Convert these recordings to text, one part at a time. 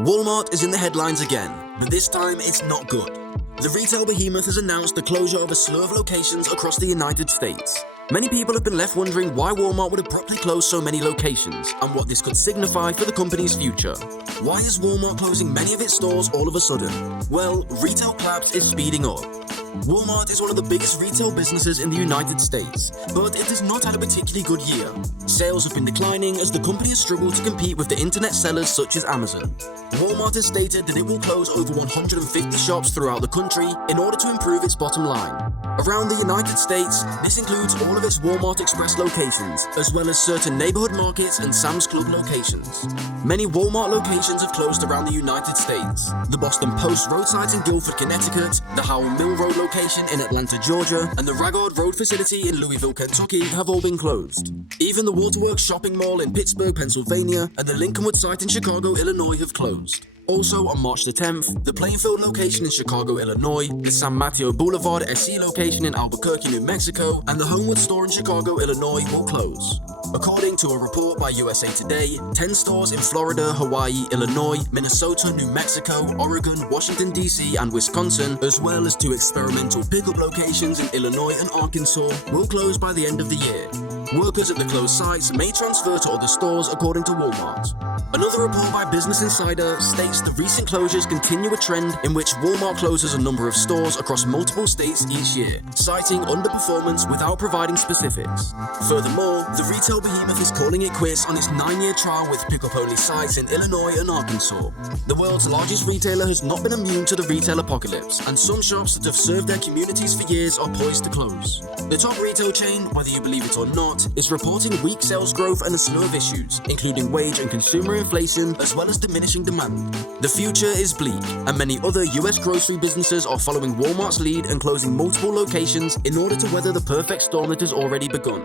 Walmart is in the headlines again, but this time it's not good. The retail behemoth has announced the closure of a slew of locations across the United States. Many people have been left wondering why Walmart would abruptly close so many locations and what this could signify for the company's future. Why is Walmart closing many of its stores all of a sudden? Well, retail collapse is speeding up. Walmart is one of the biggest retail businesses in the United States, but it has not had a particularly good year. Sales have been declining as the company has struggled to compete with the internet sellers such as Amazon. Walmart has stated that it will close over 150 shops throughout the country in order to improve its bottom line. Around the United States, this includes all of its Walmart Express locations, as well as certain neighborhood markets and Sam's Club locations. Many Walmart locations have closed around the United States. The Boston Post roadside in Guilford, Connecticut, the Howell Mill Road location in Atlanta, Georgia, and the Raggard Road facility in Louisville, Kentucky have all been closed. Even the Waterworks shopping mall in Pittsburgh, Pennsylvania, and the Lincolnwood site in Chicago, Illinois have closed. Also, on March the 10th, the Plainfield location in Chicago, Illinois, the San Mateo Boulevard SC location in Albuquerque, New Mexico, and the Homewood store in Chicago, Illinois will close. According to a report by USA Today, 10 stores in Florida, Hawaii, Illinois, Minnesota, New Mexico, Oregon, Washington, D.C., and Wisconsin, as well as 2 experimental pickup locations in Illinois and Arkansas, will close by the end of the year. Workers at the closed sites may transfer to other stores, according to Walmart. Another report by Business Insider states the recent closures continue a trend in which Walmart closes a number of stores across multiple states each year, citing underperformance without providing specifics. Furthermore, the retail behemoth is calling it quits on its 9-year trial with pickup-only sites in Illinois and Arkansas. The world's largest retailer has not been immune to the retail apocalypse, and some shops that have served their communities for years are poised to close. The top retail chain, whether you believe it or not, is reporting weak sales growth and a slew of issues, including wage and consumer inflation, as well as diminishing demand. The future is bleak, and many other US grocery businesses are following Walmart's lead and closing multiple locations in order to weather the perfect storm that has already begun.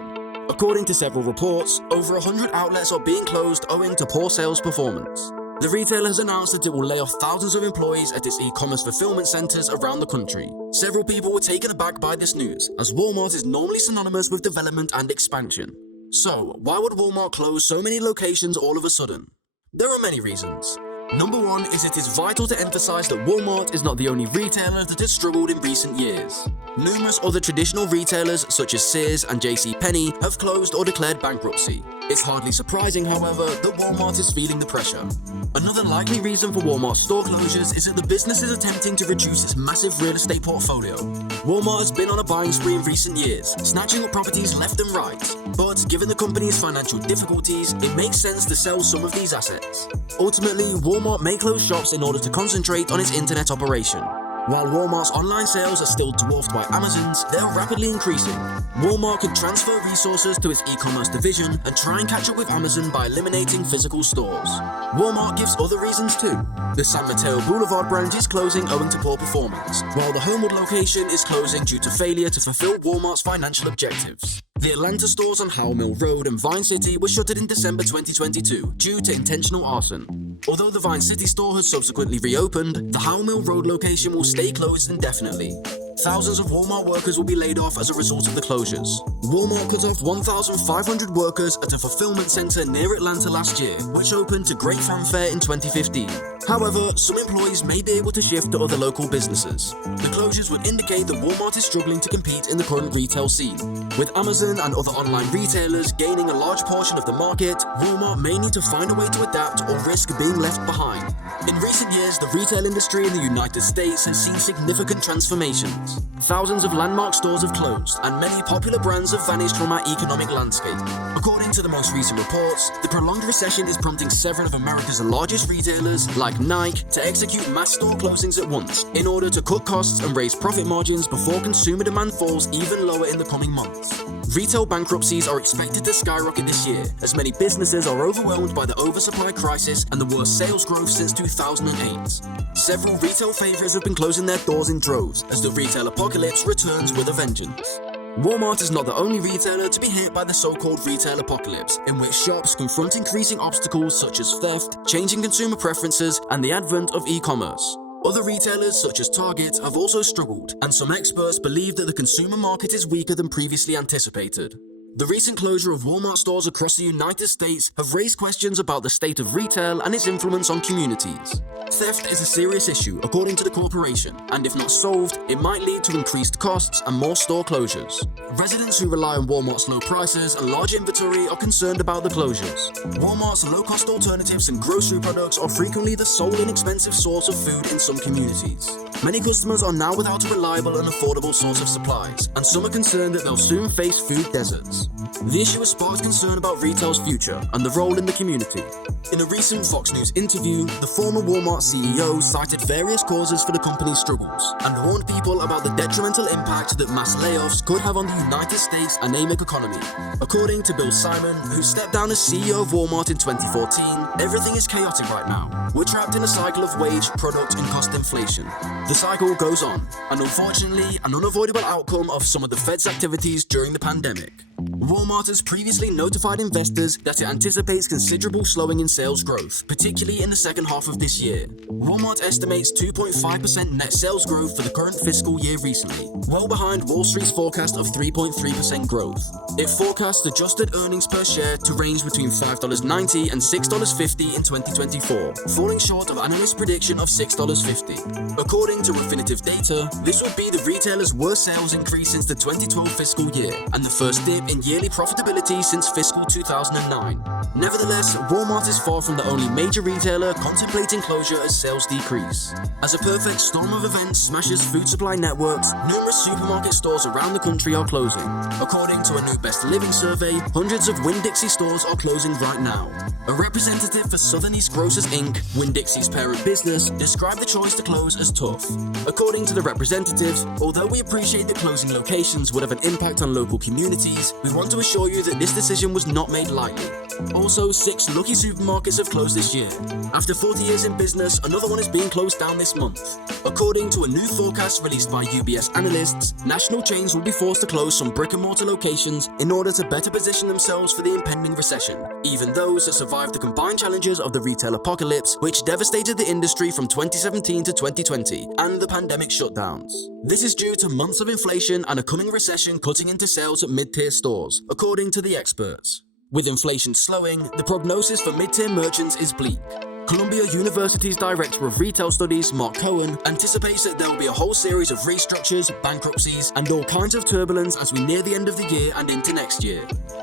According to several reports, over 100 outlets are being closed owing to poor sales performance. The retailer has announced that it will lay off thousands of employees at its e-commerce fulfillment centers around the country. Several people were taken aback by this news, as Walmart is normally synonymous with development and expansion. So, why would Walmart close so many locations all of a sudden? There are many reasons. Number 1 is it is vital to emphasize that Walmart is not the only retailer that has struggled in recent years. Numerous other traditional retailers such as Sears and JCPenney have closed or declared bankruptcy. It's hardly surprising, however, that Walmart is feeling the pressure. Another likely reason for Walmart's store closures is that the business is attempting to reduce its massive real estate portfolio. Walmart has been on a buying spree in recent years, snatching up properties left and right. But given the company's financial difficulties, it makes sense to sell some of these assets. Ultimately, Walmart may close shops in order to concentrate on its internet operation. While Walmart's online sales are still dwarfed by Amazon's, they are rapidly increasing. Walmart could transfer resources to its e-commerce division and try and catch up with Amazon by eliminating physical stores. Walmart gives other reasons too. The San Mateo Boulevard branch is closing owing to poor performance, while the Homewood location is closing due to failure to fulfill Walmart's financial objectives. The Atlanta stores on Howell Mill Road and Vine City were shuttered in December 2022 due to intentional arson. Although the Vine City store has subsequently reopened, the Howell Mill Road location will stay closed indefinitely. Thousands of Walmart workers will be laid off as a result of the closures. Walmart cut off 1,500 workers at a fulfillment center near Atlanta last year, which opened to great fanfare in 2015. However, some employees may be able to shift to other local businesses. The closures would indicate that Walmart is struggling to compete in the current retail scene. With Amazon and other online retailers gaining a large portion of the market, Walmart may need to find a way to adapt or risk being left behind. In recent years, the retail industry in the United States has seen significant transformations. Thousands of landmark stores have closed, and many popular brands have vanished from our economic landscape. According to the most recent reports, the prolonged recession is prompting several of America's largest retailers, like Nike, to execute mass store closings at once, in order to cut costs and raise profit margins before consumer demand falls even lower in the coming months. Retail bankruptcies are expected to skyrocket this year, as many businesses are overwhelmed by the oversupply crisis and the worst sales growth since 2008. Several retail favorites have been closing their doors in droves as the retail apocalypse returns with a vengeance. Walmart is not the only retailer to be hit by the so-called retail apocalypse, in which shops confront increasing obstacles such as theft, changing consumer preferences, and the advent of e-commerce. Other retailers such as Target have also struggled, and some experts believe that the consumer market is weaker than previously anticipated. The recent closure of Walmart stores across the United States have raised questions about the state of retail and its influence on communities. Theft is a serious issue, according to the corporation, and if not solved, it might lead to increased costs and more store closures. Residents who rely on Walmart's low prices and large inventory are concerned about the closures. Walmart's low-cost alternatives and grocery products are frequently the sole inexpensive source of food in some communities. Many customers are now without a reliable and affordable source of supplies, and some are concerned that they'll soon face food deserts. The issue has sparked concern about retail's future and the role in the community. In a recent Fox News interview, the former Walmart CEO cited various causes for the company's struggles and warned people about the detrimental impact that mass layoffs could have on the United States' anemic economy. According to Bill Simon, who stepped down as CEO of Walmart in 2014, everything is chaotic right now. We're trapped in a cycle of wage, product, and cost inflation. The cycle goes on, and unfortunately, an unavoidable outcome of some of the Fed's activities during the pandemic. Walmart has previously notified investors that it anticipates considerable slowing in sales growth, particularly in the second half of this year. Walmart estimates 2.5% net sales growth for the current fiscal year recently, well behind Wall Street's forecast of 3.3% growth. It forecasts adjusted earnings per share to range between $5.90 and $6.50 in 2024, falling short of analysts' prediction of $6.50. According to Refinitiv data, this would be the retailer's worst sales increase since the 2012 fiscal year, and the first dip in yearly profitability since fiscal 2009. Nevertheless, Walmart is far from the only major retailer contemplating closure as sales decrease. As a perfect storm of events smashes food supply networks, numerous supermarket stores around the country are closing. According to a new Best Living survey, hundreds of Winn-Dixie stores are closing right now. A representative for Southern East Grocers Inc., Winn-Dixie's parent business, described the choice to close as tough. According to the representative, although we appreciate that closing locations would have an impact on local communities, we want to assure you that this decision was not made lightly. Also, 6 Lucky supermarkets have closed this year. After 40 years in business, another one is being closed down this month. According to a new forecast released by UBS analysts, national chains will be forced to close some brick-and-mortar locations in order to better position themselves for the impending recession, even those that survived the combined challenges of the retail apocalypse, which devastated the industry from 2017 to 2020, and the pandemic shutdowns. This is due to months of inflation and a coming recession cutting into sales at mid-tier stores, according to the experts. With inflation slowing, the prognosis for mid-tier merchants is bleak. Columbia University's Director of Retail Studies, Mark Cohen, anticipates that there will be a whole series of restructures, bankruptcies, and all kinds of turbulence as we near the end of the year and into next year.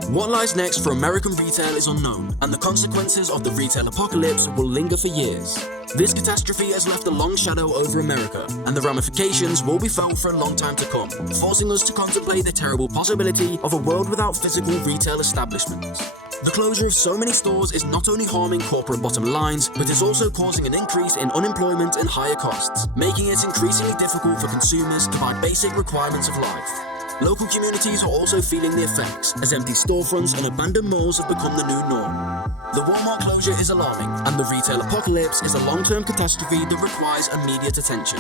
What lies next for American retail is unknown, and the consequences of the retail apocalypse will linger for years. This catastrophe has left a long shadow over America, and the ramifications will be felt for a long time to come, forcing us to contemplate the terrible possibility of a world without physical retail establishments. The closure of so many stores is not only harming corporate bottom lines, but is also causing an increase in unemployment and higher costs, making it increasingly difficult for consumers to buy basic requirements of life. Local communities are also feeling the effects, as empty storefronts and abandoned malls have become the new norm. The Walmart closure is alarming, and the retail apocalypse is a long-term catastrophe that requires immediate attention.